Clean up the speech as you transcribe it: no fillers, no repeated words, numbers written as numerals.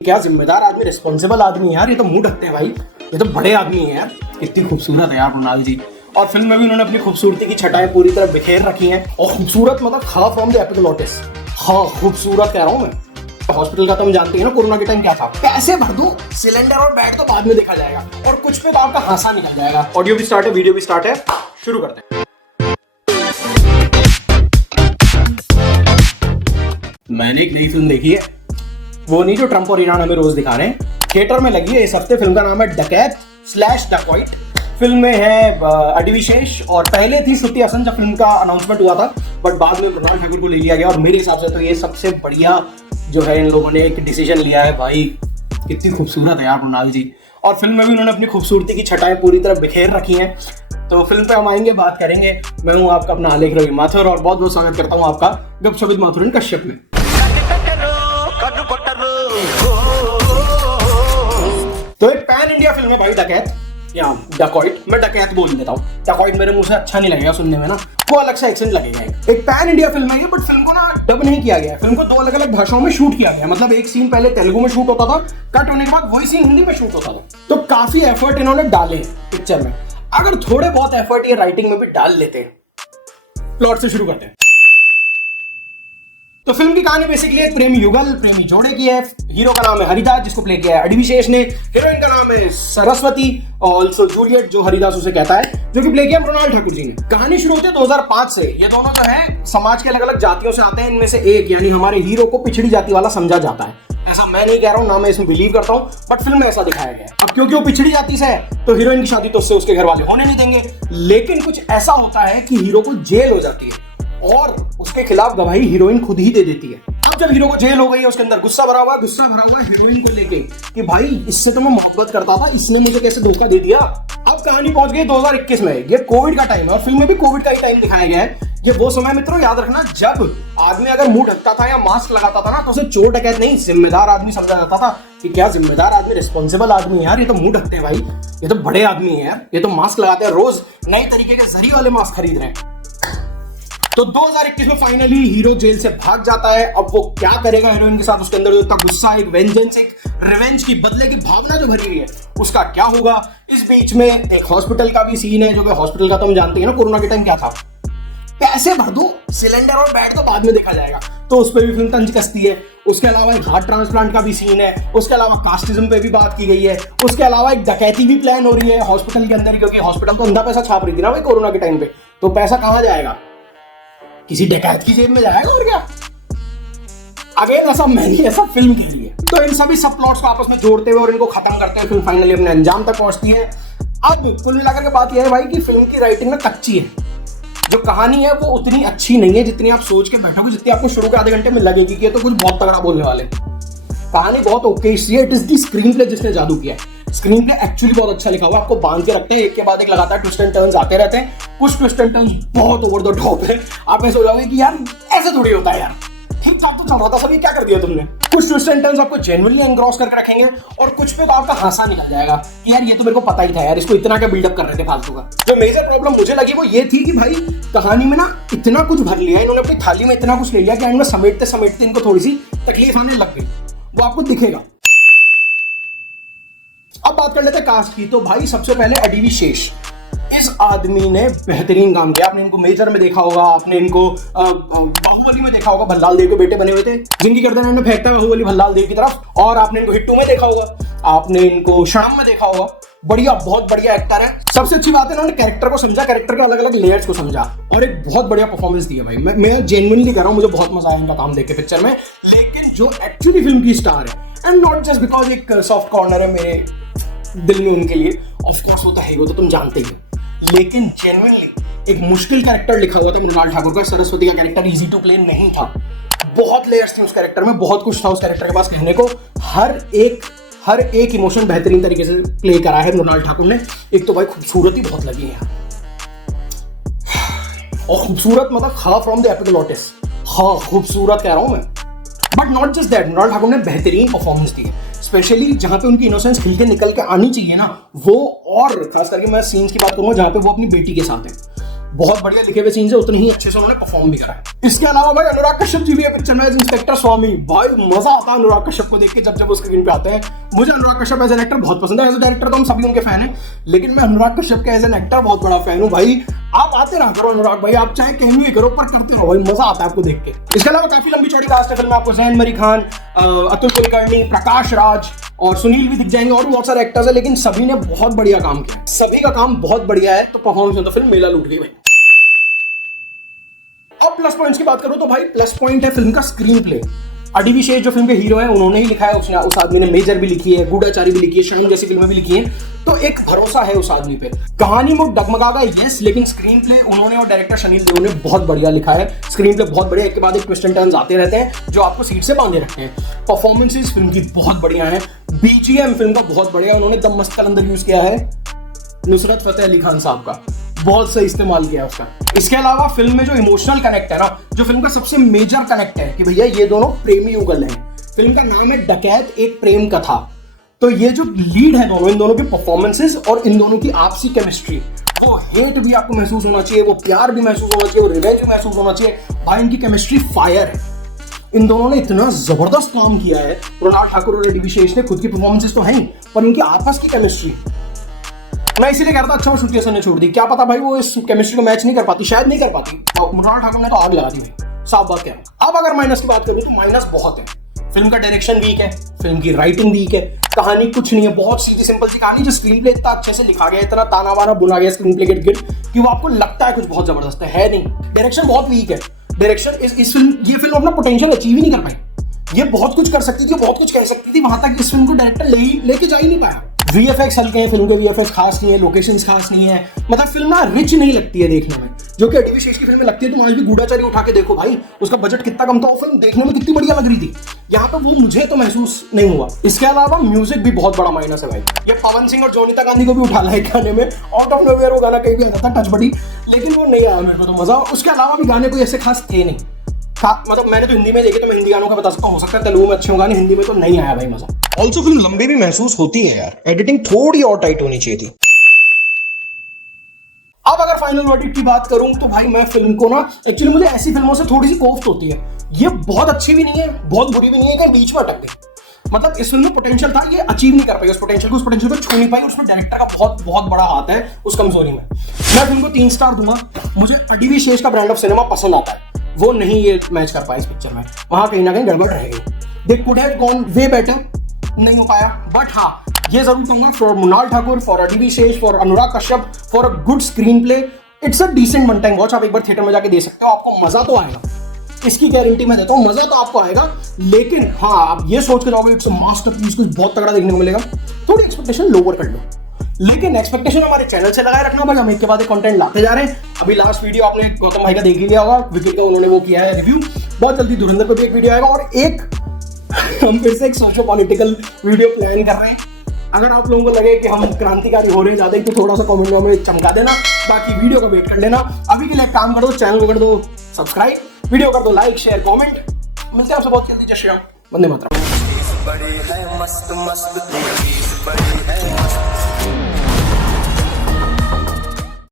क्या जिम्मेदार आदमी, रिस्पॉन्सिबल आदमी है यार। ये तो मुंह ढकते हैं भाई, ये तो बड़े आदमी है यार। कितनी खूबसूरत है यार मृणाल जी। और फिल्म में भी उन्होंने अपनी खूबसूरती की छटाएं पूरी तरह बिखेर रखी हैं। और खूबसूरत मतलब खा फ्रॉम द एपिग्लोटिस। हाँ खूबसूरत कह रहा हूँ मैं। हॉस्पिटल का तो हम जानते हैं ना, कोरोना के टाइम क्या था, पैसे भर दो, सिलेंडर और बेड तो बाद में देखा जाएगा, और कुछ पे तो आपका हासा निकल जाएगा। ऑडियो भी स्टार्ट है, वीडियो भी स्टार्ट है, शुरू करते हैं। मैंने एक नई फिल्म देखी है, वो नहीं जो ट्रम्प और ईरान हमें रोज दिखा रहे हैं। थिएटर में लगी है इस हफ्ते। फिल्म का नाम है डकैत स्लैश डकॉइट। फिल्म में है अडी विशेष, और पहले थी श्रुति हसन जब फिल्म का अनाउंसमेंट हुआ था, बट बाद में मृणाल ठाकुर को ले लिया गया। और मेरे हिसाब से तो ये सबसे बढ़िया जो है इन लोगों ने एक डिसीजन लिया है। भाई कितनी खूबसूरत है यार मृणाल जी। और फिल्म में भी उन्होंने अपनी खूबसूरती की छटाएं पूरी तरह बिखेर रखी हैं। तो फिल्म पे हम आएंगे, बात करेंगे। मैं हूँ आपका अपना आलेख रवि माथुर, और बहुत बहुत स्वागत करता हूँ आपका गपशप विद माथुर कश्यप में। तो एक पैन इंडिया फिल्म है भाई डकैत, या डकॉइट। मैं डकैत बोल देता हूँ, डकॉइट मेरे मुंह से अच्छा नहीं लगेगा सुनने में ना, वो अलग सा एक्सेंट लगेगा। एक पैन इंडिया फिल्म है ये, बट फिल्म को ना डब नहीं किया गया है। फिल्म को दो अलग अलग भाषाओं में शूट किया गया। मतलब एक सीन पहले तेलुगु में शूट होता था, कट होने के बाद वही सीन हिंदी में शूट होता था। तो काफी एफर्ट इन्होंने डाले पिक्चर में। अगर थोड़े बहुत एफर्ट ये राइटिंग में भी डाल लेते। प्लॉट से शुरू करते हैं। तो फिल्म की कहानी बेसिकली एक प्रेमी युगल, प्रेमी जोड़े की है। हीरो का नाम है हरिदास, जिसको प्ले किया है अडी विशेष ने। हीरोइन का नाम है सरस्वती, ऑल्सो जूलियट, जो हरिदास उसे कहता है, जो कि प्ले किया मृणाल ठाकुर जी ने। कहानी शुरू होती है 2005 से। ये दोनों जो है समाज के अलग अलग जातियों से आते हैं। इनमें से एक यानी हमारे हीरो को पिछड़ी जाति वाला समझा जाता है। ऐसा मैं नहीं कह रहा हूँ, ना मैं इसमें बिलीव करता हूँ, बट फिल्म में ऐसा दिखाया गया है। अब क्योंकि वो पिछड़ी जाति से है, तो हीरोइन की शादी तो उससे उसके घर वाले होने नहीं देंगे। लेकिन कुछ ऐसा होता है कि हीरो को जेल हो जाती है, और उसके खिलाफ गवाही हीरोइन खुद ही दे देती है। अब जब हीरो को जेल हो गई है, उसके अंदर गुस्सा भरा हुआ हीरोइन को लेके कि भाई इससे तो मैं मोहब्बत करता था, इसने मुझे कैसे धोखा दे दिया। अब कहानी पहुंच गई 2021 में। ये कोविड का टाइम है, और फिल्म में भी कोविड का ही टाइम दिखाया गया है। ये वो समय मित्रों याद रखना जब आदमी अगर मुंह ढकता था या मास्क लगाता था ना, तो उसे चोर डकैत नहीं, जिम्मेदार आदमी समझा जाता था। कि क्या जिम्मेदार आदमी, रिस्पॉन्सिबल आदमी है यार। ये तो मुंह ढकते हैं भाई, ये तो बड़े आदमी है यार। ये तो मास्क लगाते हैं, रोज नए तरीके के जरी वाले मास्क खरीद रहे हैं। तो 2021 में फाइनली हीरो जेल से भाग जाता है। अब वो क्या करेगा हीरोइन के साथ, उसके अंदर जो गुस्सा, एक वेंजेंस, एक रिवेंज की, बदले की भावना जो भरी हुई है, उसका क्या होगा। इस बीच में एक हॉस्पिटल का भी सीन है, जो कि हॉस्पिटल का तो हम जानते हैं ना, कोरोना के टाइम क्या था, पैसे भर दो, सिलेंडर और बेड तो बाद में देखा जाएगा। तो उस पर भी फिल्म तंज कसती है। उसके अलावा एक हार्ट ट्रांसप्लांट का भी सीन है। उसके अलावा कास्टिज्म पे भी बात की गई है। उसके अलावा एक डकैती भी प्लान हो रही है हॉस्पिटल के अंदर, क्योंकि हॉस्पिटल तो अंधा पैसा छाप रही थी ना भाई कोरोना के टाइम पे। तो पैसा कहां जाएगा, किसी डकैत की जेब में जाएगा, और क्या। अगेन ऐसा मैंने ऐसा फिल्म के लिए। तो इन सभी सब प्लॉट्स को आपस में जोड़ते हुए और इनको खत्म करते हुए फिल्म फाइनली अपने अंजाम तक पहुंचती है। अब कुल मिलाकर के बात यह है भाई कि फिल्म की राइटिंग में कच्ची है। जो कहानी है वो उतनी अच्छी नहीं है जितनी आप सोच के बैठोगे, जितनी आपको शुरू के आधे घंटे में लगेगी कि ये तो कुछ बहुत तगड़ा बोलने वाले। कहानी बहुत ओके है। It is the screen play जिसने जादू किया है। स्क्रीन प्ले एक्चुअली बहुत अच्छा लिखा हुआ है, आपको बांध के रखते हैं, एक के बाद एक लगातार ट्विस्ट एंड टर्न्स आते रहते हैं। कुछ ट्विस्ट एंड टर्न्स बहुत ओवर द टॉप है। आप ऐसे हो जाओगे कि यार ऐसे थोड़ी होता है यार, ठीक ठाक तो चल रहा था सब, ये क्या कर दिया तुमने। कुछ ट्विस्ट एंड टर्न्स आपको जेन्युइनली एंग्रॉस करके रखेंगे, और कुछ पे तो आपका हासा निकल जाएगा कि यार ये तो मेरे को पता ही था यार, इसको इतना क्या बिल्डअप कर रहे थे फालतू का। जो मेजर प्रॉब्लम मुझे लगी वो ये थी कि भाई कहानी में ना इतना कुछ भर लिया, इन्होंने अपनी थाली में इतना कुछ ले लिया कि इनमें समेटते समेटते इनको थोड़ी सी तकलीफ आने लग गई। वो आपको दिखेगा। अब बात कर लेते हैं कास्ट की। तो भाई सबसे पहले अडी विशेष, इस आदमी ने बेहतरीन काम किया। आपने इनको मेजर में देखा होगा, आपने इनको बाहुबली में देखा होगा, भल्लाल देव के बेटे बने हुए थे, जिनकी गर्दन इन्होंने फेंकता है बाहुबली भल्लाल देव की तरफ। और आपने इनको हिट्टू में देखा होगा, आपने इनको शणम में देखा होगा। बढ़िया, बहुत बढ़िया एक्टर है। सबसे अच्छी बात है इन्होंने कैरेक्टर को समझा, कैरेक्टर के अलग अलग लेयर्स को समझा, और एक बहुत बढ़िया परफॉर्मेंस दिया भाई। मैं जेन्युइनली कर रहा हूँ, मुझे बहुत मजा आया इनका काम देख के पिक्चर में। लेकिन जो एक्चुअली फिल्म की स्टार है, एंड नॉट जस्ट बिकॉज एक सॉफ्ट कॉर्नर है मेरे दिल में उनके लिए, ऑफ कोर्स वो तो है, वो तो तुम जानते ही हो, लेकिन जेन्युइनली एक मुश्किल कैरेक्टर लिखा हुआ था मृणाल ठाकुर का। सरस्वती का कैरेक्टर इजी टू प्ले नहीं था, बहुत लेयर्स थे उस कैरेक्टर में, बहुत कुछ था उस कैरेक्टर के पास कहने को। हर एक इमोशन बेहतरीन तरीके से प्ले करा है मृणाल ठाकुर ने। एक तो भाई खूबसूरती बहुत लगी है, और खूबसूरत मतलब खा फ्रॉम द एपिग्लोटिस। हाँ खूबसूरत कह रहा हूं मैं, but not just that, Mrunal Thakur ने बेहतरीन परफॉर्मेंस दी है। स्पेशली जहां पे उनकी इनोसेंस खिल के निकल के आनी चाहिए ना, वो, और खास करके मैं सीन्स की बात करूंगा जहां पे वो अपनी बेटी के साथ है। बहुत बढ़िया लिखे हुए सीन्स है, उतने ही अच्छे से उन्होंने परफॉर्म भी करा है। इसके अलावा भाई अनुराग कश्यप जी भी है पिक्चर में एज इंस्पेक्टर स्वामी। भाई मजा आता है अनुराग कश्यप को देख के जब वो स्क्रीन पे आते हैं। मुझे Anurag Kashyap as an actor बहुत पसंद है। एज ए डायरेक्टर तो हम सभी उनके फैन हैं, लेकिन मैं अनुराग कश्यप के एज एन एक्टर बहुत बड़ा फैन हूँ। भाई आप आते रहा करो अनुराग भाई, आप चाहे कहीं भी करो पर करते रहो भाई, मजा आता है आपको देख के। इसके अलावा काफी लंबी चौड़ी कास्ट है फिल्म में, आपको ज़ैन मरी खान, अतुल कुलकर्णी, प्रकाश राज और सुनील भी दिख जाएंगे, और भी बहुत सारे एक्टर्स है, लेकिन सभी ने बहुत बढ़िया काम किया, सभी का काम बहुत बढ़िया है। तो परफॉर्मेंस में तो फिल्म मेला लूट गई भाई। अब प्लस पॉइंट्स की बात करूं तो भाई प्लस पॉइंट है फिल्म का स्क्रीन प्ले। अडी विशेष जो फिल्म के हीरो हैं उन्होंने ही लिखा है, उस आदमी ने मेजर भी लिखी है, गूढ़ाचारी भी लिखी है, शाम जैसी फिल्में भी लिखी हैं, तो एक भरोसा है उस आदमी पे। कहानी में डगमगागा यस, लेकिन स्क्रीन प्ले उन्होंने और डायरेक्टर सनील देओल ने बहुत बढ़िया लिखा है। स्क्रीन प्ले बहुत बढ़िया, एक के बाद एक ट्विस्ट एंड टर्न्स आते रहते हैं जो आपको सीट से बांधे रखते हैं। परफॉर्मेंसेस फिल्म की बहुत बढ़िया है, बीजीएम फिल्म का बहुत बढ़िया, उन्होंने दम मस्त कलंदर यूज किया है नुसरत फतेह अली खान साहब का, बहुत सही इस्तेमाल किया उसका। इसके अलावा फिल्म में जो इमोशनल कनेक्ट है ना, जो फिल्म का सबसे मेजर कनेक्ट है कि भैया ये दोनों प्रेमी युगल हैं। फिल्म का नाम है डकैत एक प्रेम कथा, तो ये जो लीड है दोनों, इन दोनों के परफॉर्मेंसेस और इन दोनों की आपसी केमिस्ट्री, वो हेट भी आपको महसूस होना चाहिए, वो प्यार भी महसूस होना चाहिए, वो रिवेंज भी महसूस होना चाहिए। भाई इनकी केमिस्ट्री फायर है, इन दोनों ने इतना जबरदस्त काम किया है। मृणाल ठाकुर और अडी विशेष ने, खुद की परफॉर्मेंसेस तो हैं पर इनकी आपस की केमिस्ट्री, मैं इसीलिए कह रहा था अच्छा वो श्रुति हसन ने छोड़ दी, क्या पता भाई वो इस केमिस्ट्री को मैच नहीं कर पाती, शायद नहीं कर पाती। मृणाल ठाकुर ने तो आग लगा दी भाई, साफ बात कह रहा हूं। अब अगर माइनस की बात करूं तो माइनस बहुत है। फिल्म का डायरेक्शन वीक है, फिल्म की राइटिंग वीक है, कहानी कुछ नहीं है, बहुत सीधी सिंपल सी कहानी, जो स्क्रीन प्ले इतना अच्छे से लिखा गया, इतना ताना बाना बुना गया स्क्रीन प्ले के गिर कि वो आपको लगता है कुछ बहुत जबरदस्त है नहीं। डायरेक्शन बहुत वीक है। डायरेक्शन इस फिल्म, ये फिल्म अपना पोटेंशियल अचीव ही नहीं कर पाई। ये बहुत कुछ कर सकती थी, बहुत कुछ कह सकती थी, वहां तक इस फिल्म को डायरेक्टर लेके जा ही नहीं पाया। VFX हल्के हैं, फिल्म के VFX खास नहीं है, लोकेशंस खास नहीं है, मतलब फिल्म ना रिच नहीं लगती है देखने में, जो कि अडी विशेष की फिल्म में लगती है। तुम आज भी गूढ़ाचारी उठा के देखो भाई, उसका बजट कितना कम था, वो फिल्म देखने में कितनी बढ़िया लग रही थी। यहाँ पे वो मुझे तो महसूस नहीं हुआ। इसके अलावा म्यूजिक भी बहुत बड़ा माइनस है भाई। ये पवन सिंह और जोनिता गांधी को भी उठा ला है गाने में, आउट ऑफ नोवेयर वो गाना कहीं भी आता था टच बडी, लेकिन वो नहीं आया मेरे को तो मजा। उसके अलावा भी गाने कोई ऐसे खास थे नहीं, मतलब मैंने तो हिंदी में देखे, तो मैं हिंदी गानों का बता सकता हूँ, हो सकता है तेलुगु में अच्छे गाने, हिंदी में तो नहीं आया भाई मजा। ऑल्सो फिल्म लंबी भी महसूस होती है यार, एडिटिंग थोड़ी और टाइट होनी चाहिए थी। अब अगर फाइनल वर्डिक्ट की बात करूं तो भाई मैं फिल्म को ना, एक्चुअली मुझे ऐसी फिल्मों से थोड़ी सी कोफ्त होती है। ये बहुत अच्छी भी नहीं है, बहुत बुरी भी नहीं है, कहीं बीच में अटक गई। मतलब इस फिल्म में पोटेंशियल था, ये अचीव नहीं कर पाई उस पोटेंशियल को छू नहीं पाई। उसमें डायरेक्टर का बहुत बड़ा हाथ है उस कमजोरी में। मैं फिल्म को 3 स्टार दूंगा। मुझे अडी विशेष का ब्रांड ऑफ सिनेमा पसंद आता है, वो नहीं ये मैच कर पाया इस पिक्चर में, वहां कहीं ना कहीं गड़बड़ रह गई। They could have gone way better, नहीं हो पाया। बट हाँ, ये जरूर कहूंगा for Mrinal Thakur, for Adi Vishesh, for Anurag Kashyap, for a good screenplay, it's a decent one time watch. आप एक बार थिएटर में जाके दे सकते हो, आपको मजा तो आएगा, इसकी गारंटी मैं देता हूँ, मजा तो आपको आएगा। लेकिन हाँ, आप ये सोच के जाओगे इट्स अ मास्टरपीस, कुछ बहुत तगड़ा देखने को मिलेगा, थोड़ी एक्सपेक्टेशन लोअर कर लो। लेकिन एक्सपेक्टेशन हमारे चैनल से लगाए रखना भाई, हम एक के बाद एक कंटेंट लाते जा रहे हैं। अभी लास्ट वीडियो आपने गौतम भाई का देख ही लिया होगा, विकिल का उन्होंने वो किया है रिव्यू। बहुत जल्दी धुरंधर पर भी एक वीडियो आएगा, और एक हम फिर से एक सोशो पॉलिटिकल वीडियो प्लान कर रहे हैं। अगर आप लोगों को लगे कि हम क्रांतिकारी हो रहे हैं ज्यादा, तो थोड़ा सा कमेंट में हमें चमका देना, बाकी वीडियो का वेट कर लेना। अभी के लिए काम कर दो, चैनल को कर दो सब्सक्राइब, वीडियो कर दो लाइक शेयर कमेंट। मिलते हैं आपसे बहुत जल्दी। जय श्री राम, वंदे मातरम।